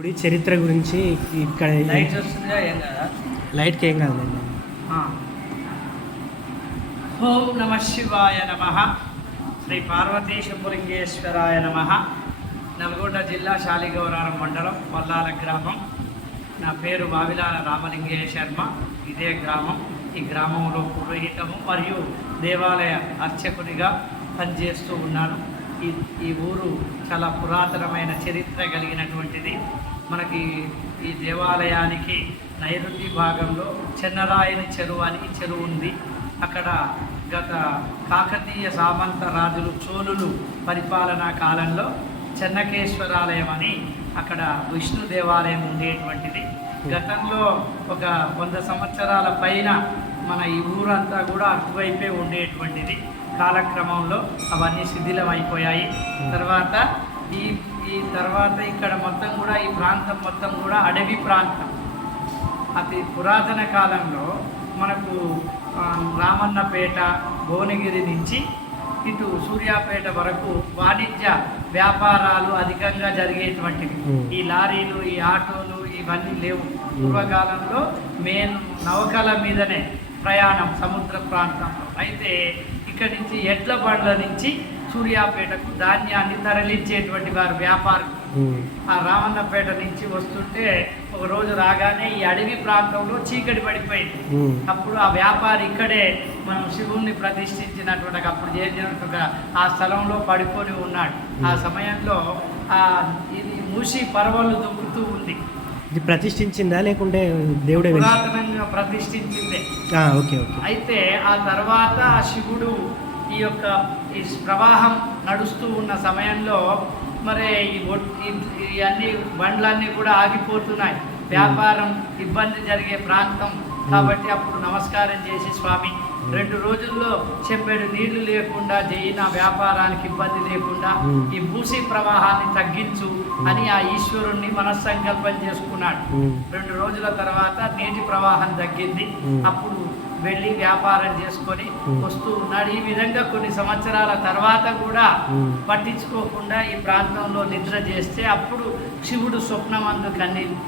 గుడి చరిత్ర గురించి ఇక్కడ లైట్స్ వస్తుందా ఏం కదా లైట్కి ఏం కాదండి. ఓం నమ శివాయ నమ. శ్రీ పార్వతీశపులింగేశ్వరాయ నమ. నల్గొండ జిల్లా శాలిగౌరారం మండలం వల్లాల గ్రామం. నా పేరు వావిలాల రామలింగేయ శర్మ. ఇదే గ్రామం. ఈ గ్రామంలో పురోహితము మరియు దేవాలయ అర్చకునిగా పనిచేస్తూ ఉన్నాను. ఈ ఊరు చాలా పురాతనమైన చరిత్ర కలిగినటువంటిది. మనకి ఈ దేవాలయానికి నైరుతి భాగంలో చెన్నరాయని చెరువు అని చెరువు ఉంది. అక్కడ గత కాకతీయ సామంత రాజులు చోళులు పరిపాలనా కాలంలో చెన్నకేశ్వరాలయం అని అక్కడ విష్ణు దేవాలయం ఉండేటువంటిది. గతంలో ఒక 100 సంవత్సరాల పైన మన ఈ ఊరంతా కూడా అటువైపే ఉండేటువంటిది. కాలక్రమంలో అవన్నీ శిథిలం అయిపోయాయి. తర్వాత ఈ తర్వాత ఇక్కడ మొత్తం కూడా ఈ ప్రాంతం మొత్తం కూడా అడవి ప్రాంతం. అతి పురాతన కాలంలో మనకు రామన్నపేట, భువనగిరి నుంచి ఇటు సూర్యాపేట వరకు వాణిజ్య వ్యాపారాలు అధికంగా జరిగేటువంటివి. ఈ లారీలు, ఈ ఆటోలు ఇవన్నీ లేవు. పూర్వకాలంలో మెయిన్ నౌకల మీదనే ప్రయాణం సముద్ర ప్రాంతంలో. అయితే ఇక్కడి నుంచి ఎడ్ల బండ్ల నుంచి సూర్యాపేటకు ధాన్యాన్ని తరలించేటువంటి వారు వ్యాపారం. ఆ రామన్నపేట నుంచి వస్తుంటే ఒక రోజు రాగానే ఈ అడవి ప్రాంతంలో చీకటి పడిపోయింది. అప్పుడు ఆ వ్యాపారి ఇక్కడే మనం శివుణ్ణి ప్రతిష్ఠించినటువంటి అప్పుడు చేసినట్టుగా ఆ స్థలంలో పడుకొని ఉన్నాడు. ఆ సమయంలో ఇది మూసి పర్వలు దుక్కుతూ ఉంది. ఇది ప్రతిష్ఠించిందా లేకుంటే దేవుడే పురాతనంగా ప్రతిష్ఠించిందే. Okay okay. అయితే ఆ తర్వాత ఆ శివుడు ఈ ప్రవాహం నడుస్తూ ఉన్న సమయంలో మరి ఇవన్నీ బండ్లన్నీ కూడా ఆగిపోతున్నాయి. వ్యాపారం ఇబ్బంది జరిగే ప్రాంతం కాబట్టి అప్పుడు నమస్కారం చేసి, స్వామి 2 రోజుల్లో చెప్పాడు నీళ్లు లేకుండా చేయి, నా వ్యాపారానికి ఇబ్బంది లేకుండా ఈ భూసి ప్రవాహాన్ని తగ్గించు అని ఆ ఈశ్వరుణ్ణి మనస్సంకల్పం చేసుకున్నాడు. 2 రోజుల తర్వాత నీటి ప్రవాహం తగ్గింది. అప్పుడు వెళ్ళి వ్యాపారం చేసుకొని వస్తూ ఉన్నాడు. ఈ విధంగా కొన్ని సంవత్సరాల తర్వాత కూడా పట్టించుకోకుండా ఈ ప్రాంతంలో నిద్ర చేస్తే అప్పుడు శివుడు స్వప్నమందు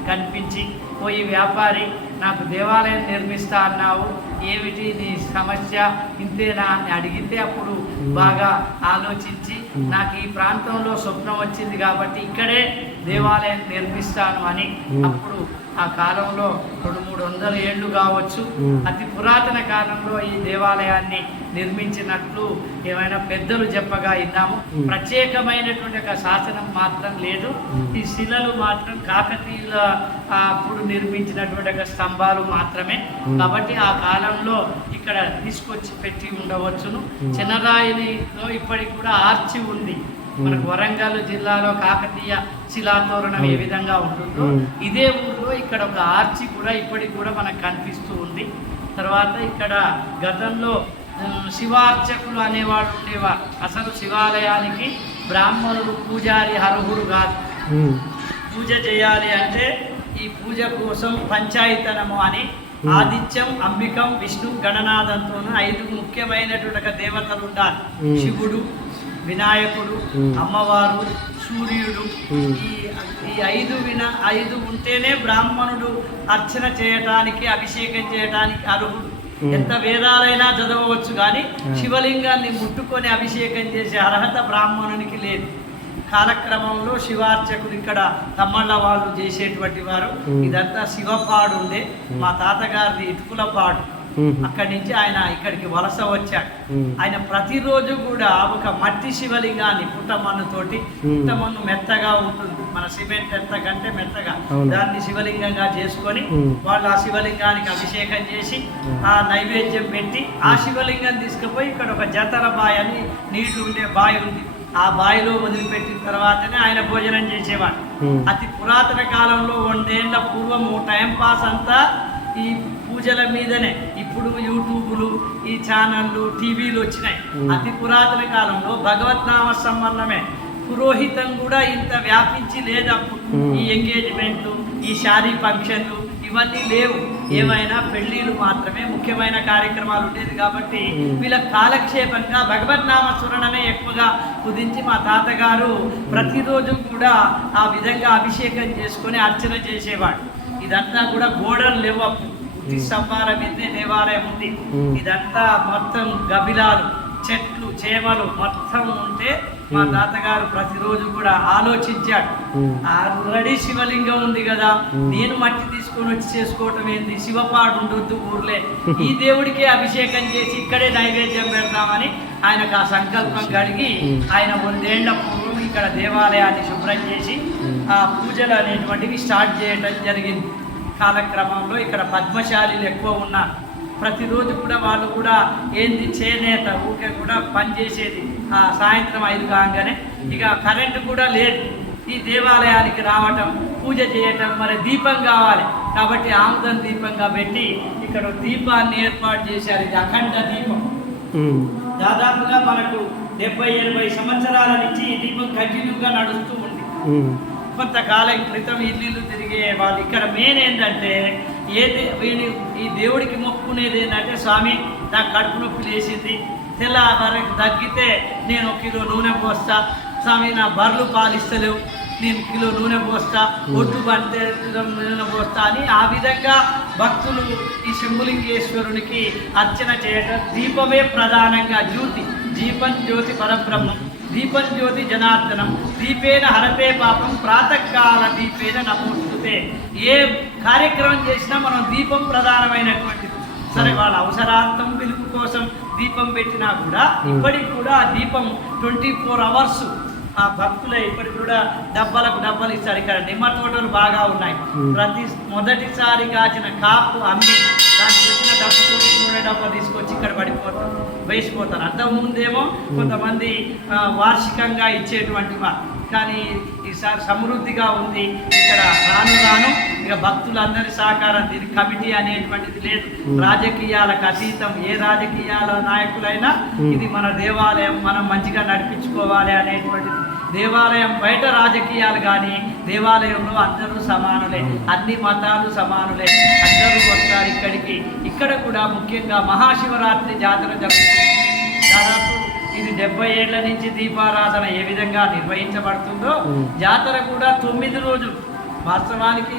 కనిపించి, ఓ ఈ వ్యాపారి, నాకు దేవాలయం నిర్మిస్తా అన్నావు, ఏమిటి నీ సమస్య, ఇంతేనా అని అడిగితే అప్పుడు బాగా ఆలోచించి, నాకు ఈ ప్రాంతంలో స్వప్నం వచ్చింది కాబట్టి ఇక్కడే దేవాలయం నిర్మిస్తాను అని. అప్పుడు ఆ కాలంలో 200-300 ఏళ్ళు కావచ్చు, అతి పురాతన కాలంలో ఈ దేవాలయాన్ని నిర్మించినట్లు ఏమైనా పెద్దలు చెప్పగా విన్నాము. ప్రత్యేకమైనటువంటి ఒక శాసనం మాత్రం లేదు. ఈ శిలలు మాత్రం కాకతీయుల అప్పుడు నిర్మించినటువంటి ఒక స్తంభాలు మాత్రమే. కాబట్టి ఆ కాలంలో ఇక్కడ తీసుకొచ్చి పెట్టి ఉండవచ్చును. చిన్నరాయిలో ఇప్పటికి కూడా ఆర్చి ఉంది. మనకు వరంగల్ జిల్లాలో కాకతీయ శిలాతోరణం ఏ విధంగా ఉంటుందో ఇదే ఊర్లో ఇక్కడ ఒక ఆర్చి కూడా ఇప్పటికి కూడా మనకు కనిపిస్తూ ఉంది. తర్వాత ఇక్కడ గతంలో శివార్చకులు అనేవాడు ఉండేవారు. అసలు శివాలయానికి బ్రాహ్మణుడు, పూజారి అర్హుడు కాదు. పూజ చేయాలి అంటే ఈ పూజ కోసం పంచాయతనము అని ఆదిత్యం, అంబికం, విష్ణు, గణనాథంతో 5 ముఖ్యమైనటువంటి దేవతలు ఉండాలి. శివుడు, వినాయకుడు, అమ్మవారు, సూర్యుడు. ఈ 5 ఉంటేనే బ్రాహ్మణుడు అర్చన చేయటానికి, అభిషేకం చేయటానికి అర్హుడు. ఎంత వేదాలైనా చదవవచ్చు కానీ శివలింగాన్ని ముట్టుకొని అభిషేకం చేసే అర్హత బ్రాహ్మణునికి లేదు. కాలక్రమంలో శివార్చకులు ఇక్కడ తమ్మళ్ళ వాళ్ళు చేసేటువంటి వారు. ఇదంతా శివపాడు ఉండే. మా తాతగారిది ఇటుకులపాడు. అక్కడి నుంచి ఆయన ఇక్కడికి వలస వచ్చాడు. ఆయన ప్రతిరోజు కూడా ఒక మట్టి శివలింగాన్ని పుట్టమన్నుతోటి, పుట్టమన్ను మెత్తగా ఉంటుంది, మన సిమెంట్ ఎంతకంటే మెత్తగా, దాన్ని శివలింగంగా చేసుకొని వాళ్ళు ఆ శివలింగానికి అభిషేకం చేసి ఆ నైవేద్యం పెట్టి ఆ శివలింగం తీసుకుపోయి ఇక్కడ ఒక జతర బాయ్ అని నీళ్లు ఉండే బావి ఉంది. ఆ బావిలో వదిలిపెట్టిన తర్వాతనే ఆయన భోజనం చేసేవాడు. అతి పురాతన కాలంలో 100 ఏళ్ల పూర్వము టైంపాస్ అంతా ఈ పూజల మీదనే. ఇప్పుడు యూట్యూబ్లు, ఈ ఛానళ్ళు, టీవీలు వచ్చినాయి. అతి పురాతన కాలంలో భగవద్నామ సంబంధమే. పురోహితం కూడా ఇంత వ్యాపించి లేదు అప్పుడు. ఈ ఎంగేజ్మెంట్లు, ఈ శారీ ఫంక్షన్లు ఇవన్నీ లేవు. ఏమైనా పెళ్ళిళ్ళు మాత్రమే ముఖ్యమైన కార్యక్రమాలు ఉండేది కాబట్టి వీళ్ళ కాలక్షేపంగా భగవద్నామ స్మరణమే ఎక్కువగా కుదించి మా తాతగారు ప్రతిరోజు కూడా ఆ విధంగా అభిషేకం చేసుకొని అర్చన చేసేవాడు. ఇదంతా కూడా గోడలు లేవు అప్పుడు, సంవారం మీదే దేవాలయం ఉంది. ఇదంతా మొత్తం గబిలాలు, చెట్లు, చేమలు మొత్తం ఉంటే మా తాతగారు ప్రతిరోజు కూడా ఆలోచించాడు, ఆల్రెడీ శివలింగం ఉంది కదా, నేను మట్టి తీసుకొని వచ్చి చేసుకోవటం ఏంది, శివపాడు ఉండొద్దు ఊర్లే, ఈ దేవుడికే అభిషేకం చేసి ఇక్కడే నైవేద్యం పెడతామని ఆయనకు ఆ సంకల్పం కలిగి ఆయన 100 ఏళ్ల పూర్వం ఇక్కడ దేవాలయాన్ని శుభ్రం చేసి ఆ పూజలు అనేటువంటివి స్టార్ట్ చేయడం జరిగింది. కాలక్రమంలో ఇక్కడ పద్మశాలీలు ఎక్కువ ఉన్నారు. ప్రతిరోజు కూడా వాళ్ళు కూడా ఏంది చేనేత ఊకే కూడా పనిచేసేది. ఆ సాయంత్రం 5 కాగానే ఇక కరెంటు కూడా లేదు. ఈ దేవాలయానికి రావటం, పూజ చేయటం, మరి దీపం కావాలి కాబట్టి ఆముదం దీపంగా పెట్టి ఇక్కడ దీపాన్ని ఏర్పాటు చేశారు. ఇది అఖండ దీపం. దాదాపుగా మనకు 70-80 సంవత్సరాల నుంచి ఈ దీపం కంటిన్యూగా నడుస్తూ ఉంది. కొంతకాలం క్రితం ఇల్లు తిరిగే వాళ్ళు ఇక్కడ మెయిన్ ఏంటంటే ఈ దేవుడికి మొక్కునేది ఏంటంటే, స్వామి నాకు కడుపు నొప్పి లేచింది, తెల్లవారికి తగ్గితే నేను 1 కిలో నూనె పోస్తా, స్వామి నా బర్రెలు పాలిస్తలేవు, నేను కిలో నూనె పోస్తా, ఒడ్డు బంటే నూనె పోస్తా అని ఆ విధంగా భక్తులు ఈ శంభులింగేశ్వరునికి అర్చన చేయటం. దీపమే ప్రధానంగా జ్యోతి, దీపం జ్యోతి పరబ్రహ్మం, దీపం జ్యోతి జనార్దనం, దీపేన హరతే పాపం ప్రాతకాల దీపేన నమోస్తుతే. ఏ కార్యక్రమం చేసినా మనం దీపం ప్రధానమైనటువంటిది. సరే వాళ్ళ అవసరార్థం వెలుగు కోసం దీపం పెట్టినా కూడా ఇప్పటికి కూడా ఆ దీపం 24 అవర్స్ ఆ భక్తులే ఇప్పటికి కూడా డబ్బాలు ఇస్తారు. ఇక్కడ నిమ్మ తోటలు బాగా ఉన్నాయి. మొదటిసారి కాచిన కాపు అమ్మి దానికి వచ్చిన డబ్బుతో నూనె డబ్బా తీసుకొచ్చి ఇక్కడ వేసిపోతారు. అంతకుముందేమో కొంతమంది వార్షికంగా ఇచ్చేటువంటి కానీ ఈసారి సమృద్ధిగా ఉంది. ఇక్కడ రాను ఇక భక్తులందరి సహకారం, దీనికి కమిటీ అనేటువంటిది లేదు. రాజకీయాలకు అతీతం, ఏ రాజకీయాల నాయకులైనా ఇది మన దేవాలయం, మనం మంచిగా నడిపించుకోవాలి అనేటువంటిది. దేవాలయం బయట రాజకీయాలు కానీ దేవాలయంలో అందరూ సమానులే, అన్ని మతాలు సమానులే, అందరూ వస్తారు ఇక్కడికి. ఇక్కడ కూడా ముఖ్యంగా మహాశివరాత్రి జాతర జరుగుతుంది. దాదాపు ఇది 70 ఏళ్ల నుంచి దీపారాధన ఏ విధంగా నిర్వహించబడుతుందో జాతర కూడా 9 రోజులు. వాస్తవానికి